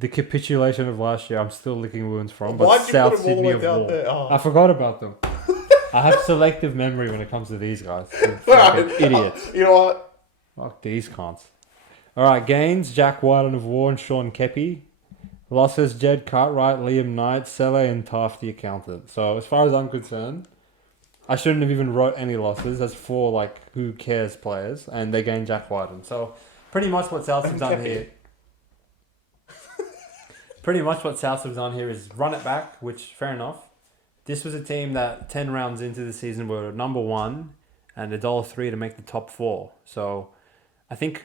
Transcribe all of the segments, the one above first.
the capitulation of last year, I'm still licking wounds from. Why'd But you South put them all the Sydney way of down war. there? Oh. I forgot about them. I have selective memory when it comes to these guys. Right. Idiots. You know what? Fuck these cons. Alright, gains, Jack Whiten of War and Sean Kepi. Losses, Jed Cartwright, Liam Knight, Sele and Taft the accountant. So as far as I'm concerned, I shouldn't have even wrote any losses. That's 4 like who cares players, and they gained Jack Whiten. So pretty much what South have done here. Pretty much what South have done here is run it back, which fair enough. This was a team that 10 rounds into the season were number 1 and $1.03 to make the top 4. So I think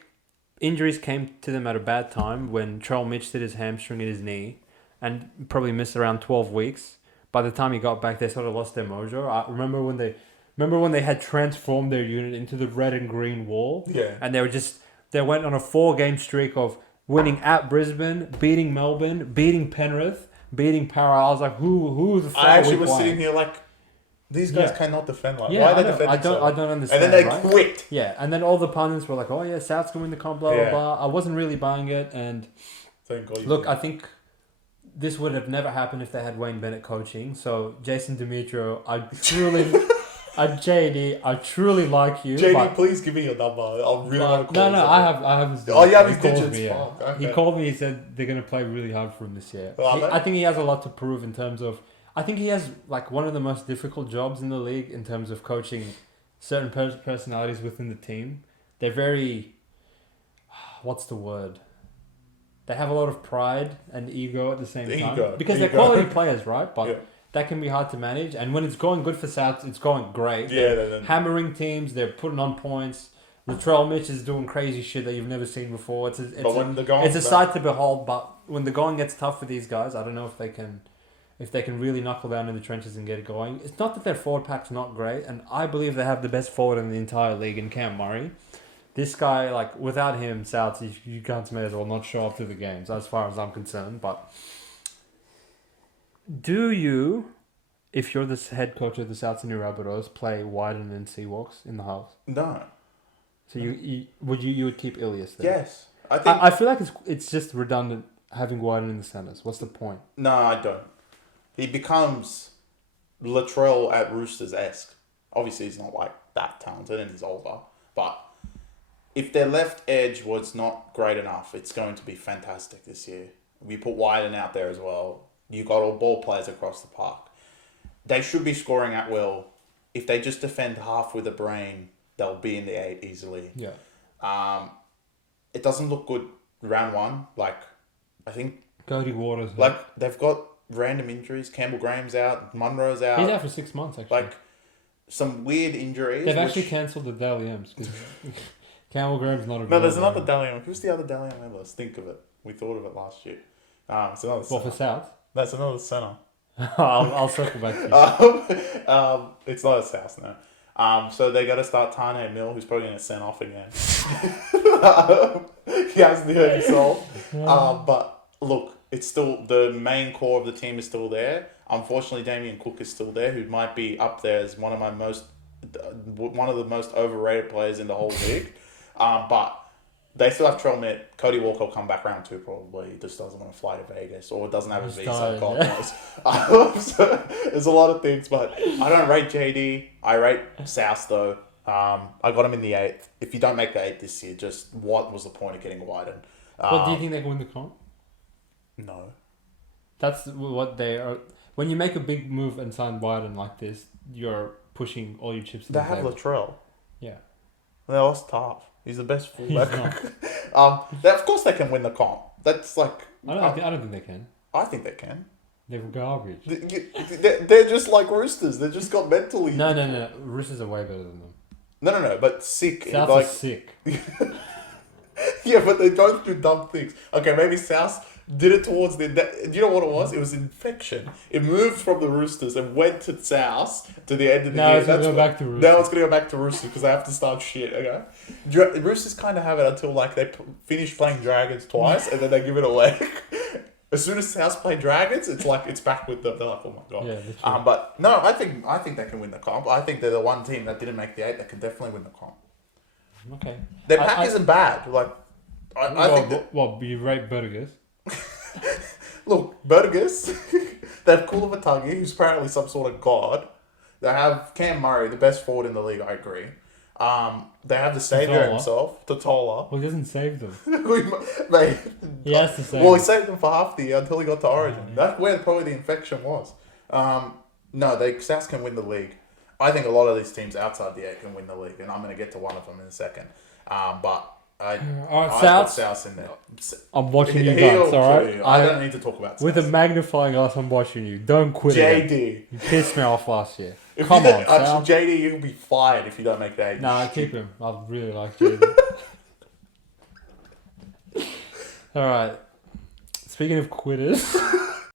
injuries came to them at a bad time when Trell Mitch did his hamstring and his knee and probably missed around 12 weeks. By the time he got back, they sort of lost their mojo. I remember when they had transformed their unit into the red and green wall. Yeah. And they went on a 4-game streak of winning at Brisbane, beating Melbourne, beating Penrith, beating Para. I was like, who the fuck I actually are we was playing? sitting here like, these guys cannot defend like. Yeah, why are they defending I don't understand. And then they right? quit. Yeah, and then all the pundits were like, "Oh yeah, South's gonna win the comp." Blah blah Yeah. blah. I wasn't really buying it, and Thank God. look, I think this would have never happened if they had Wayne Bennett coaching. So Jason Demetrio, JD, I truly like you. JD, but, please give me your number. I really want to call no, I have his. Oh, you have he his called digits. me, yeah. Fuck, okay. He called me. He said they're gonna play really hard for him this year. Are they? I think he has a lot to prove in terms of. I think he has like one of the most difficult jobs in the league in terms of coaching certain personalities within the team. They're very. What's the word? They have a lot of pride and ego at the same time because they're quality players, right? But. Yeah. That can be hard to manage, and when it's going good for South, it's going great. Yeah, They're hammering teams, they're putting on points. Latrell Mitch is doing crazy shit that you've never seen before. It's a sight to behold. But when the going gets tough for these guys, I don't know if they can really knuckle down in the trenches and get it going. It's not that their forward pack's not great, and I believe they have the best forward in the entire league in Cam Murray. This guy, like without him, South, you can't may as well not show up to the games, as far as I'm concerned. But do you, if you're the head coach of the South Sydney Rabbitohs, play Wyden and Seawalks in the house? No. So you would keep Ilias there? Yes. I feel like it's just redundant having Wyden in the centres. What's the point? No, I don't. He becomes Latrell at Roosters-esque. Obviously, he's not like that talented and he's older. But if their left edge was not great enough, it's going to be fantastic this year. We put Wyden out there as well. You got all ball players across the park. They should be scoring at will. If they just defend half with a brain, they'll be in the 8 easily. Yeah. It doesn't look good round 1. Like, I think... Cody Waters. Like, they've got random injuries. Campbell Graham's out. Munro's out. He's out for 6 months, actually. Like, some weird injuries. They've actually cancelled the Dally M's. Campbell Graham's not a No, there's another Dally M. Who's the other Dally M member? Let's think of it. We thought of it last year. It's another What, for centre. South? That's another centre. I'll circle back to you. It's not a South now. So they got to start Tane Mill, who's probably going to send off again. He hasn't hurt himself. But look, it's still the main core of the team is still there. Unfortunately, Damien Cook is still there, who might be up there as one of the most overrated players in the whole league. But they still have Trell Mitt. Cody Walker will come back round 2 probably. He just doesn't want to fly to Vegas or doesn't have a visa. God knows. So, there's a lot of things, but I don't rate JD. I rate South though. I got him in the 8th. If you don't make the 8th this year, just what was the point of getting Wyden? What do you think they can win the comp? No. That's what they are. When you make a big move and sign Wyden like this, you're pushing all your chips to the table. They have Latrell. Yeah. They lost Taft. He's the best fullback. Of course they can win the comp. That's like... I don't think they can. I think they can. They're garbage. They're just like Roosters. They just got mentally... No. Roosters are way better than them. No. But sick. South like, is sick. Yeah, but they don't do dumb things. Okay, maybe South did it towards the... You know what it was? It was infection. It moved from the Roosters and went to South to the end of the year. Now it's going to go back to Roosters. Now it's going to go back to Roosters because they have to start shit, okay? Roosters kind of have it until like they finish playing Dragons twice and then they give it away. As soon as South play Dragons, it's like it's back with them. They're like, oh my God. Yeah, but no, I think they can win the comp. I think they're the one team that didn't make the 8 that can definitely win the comp. Okay. Their pack isn't bad. Like, I think that... Well, you rate Burgers? Look, Burgess, they have Kulavatagi, who's apparently some sort of god. They have Cam Murray, the best forward in the league, I agree. They have the saviour Totola. himself, Totola. Well, he doesn't save them. Mate, He has to save well, them. he saved them for half the year until he got to Origin. That's where probably the infection was. No, South can win the league. I think a lot of these teams outside the 8 can win the league, and I'm going to get to one of them in a second. But I Alright, put South. South in there. I'm watching you He'll guys, alright? kill you. I don't need to talk about With a South. magnifying glass, I'm watching you. Don't quit it. JD. You pissed me off last year. If Come you on, don't- South. JD, you'll be fired if you don't make the 8. Nah, keep him. I really like JD. Alright. Speaking of quitters.